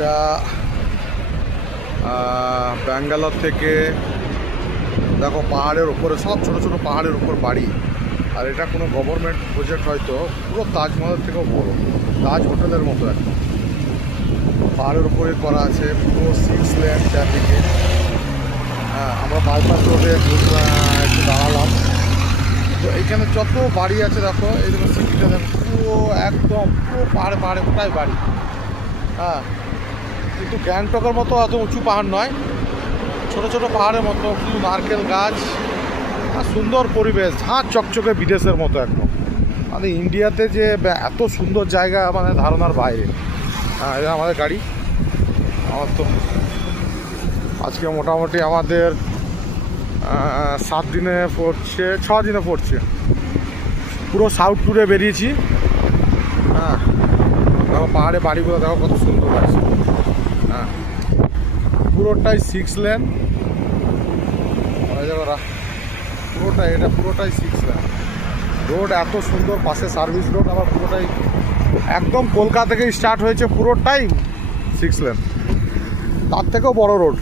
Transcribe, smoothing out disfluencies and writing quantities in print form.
এটা ব্যাঙ্গালোর থেকে দেখো পাহাড়ের উপরে সব ছোট ছোট পাহাড়ের উপর বাড়ি। আর এটা কোনো গভর্নমেন্ট প্রজেক্ট হয়তো, পুরো তাজমহলের থেকেও বড়, তাজ হোটেলের মতো একটা পাহাড়ের উপরে করা আছে, পুরো 6 লেন চারদিকে। হ্যাঁ, আমরা বাইপাস রোডে একটু দাঁড়ালাম। তো এইখানে যত বাড়ি আছে দেখো, এই দেখো সিটিটা দেখো, পুরো একদম পুরো পাহাড়ে পাহাড়ে কোটায় বাড়ি। হ্যাঁ, কিন্তু গ্যাংটকের মতো অত উঁচু পাহাড় নয়, ছোট ছোট পাহাড়ের মতো, শুধু নারকেল গাছ আর সুন্দর পরিবেশ, ঝাঁ চকচকে বিদেশের মতো একদম। মানে ইন্ডিয়াতে যে এত সুন্দর জায়গা মানে ধারণার বাইরে। হ্যাঁ, এটা আমাদের গাড়ি। আমার তো আজকে মোটামুটি আমাদের 7 দিনে পড়ছে, 6 দিনে পড়ছে। পুরো সাউথ ট্যুরে বেরিয়েছি। হ্যাঁ, দেখো পাহাড়ে বাড়িগুলো দেখো কত সুন্দর লাগছে। হ্যাঁ, পুরোটাই 6 লেন, পুরোটাই এটা পুরোটাই 6 লেন রোড, এত সুন্দর, পাশে সার্ভিস রোড, আবার পুরোটাই একদম কলকাতা থেকে স্টার্ট হয়েছে, পুরোটাই 6 লেন, তার থেকেও বড় রোড।